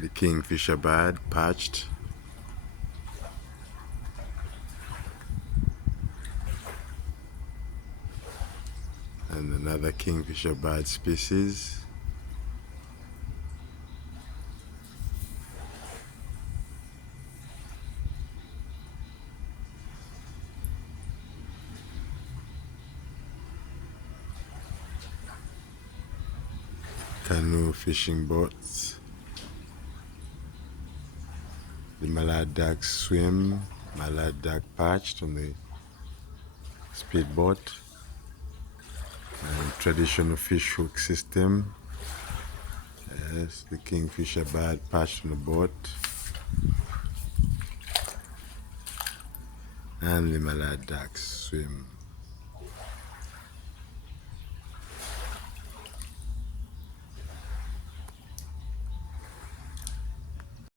The kingfisher bird perched. And another kingfisher bird species. Canoe fishing boats. The mallard ducks swim. Mallard duck perched on the speedboat. And traditional fish hook system. Yes, the kingfisher bird perched on the boat. And the mallard ducks swim.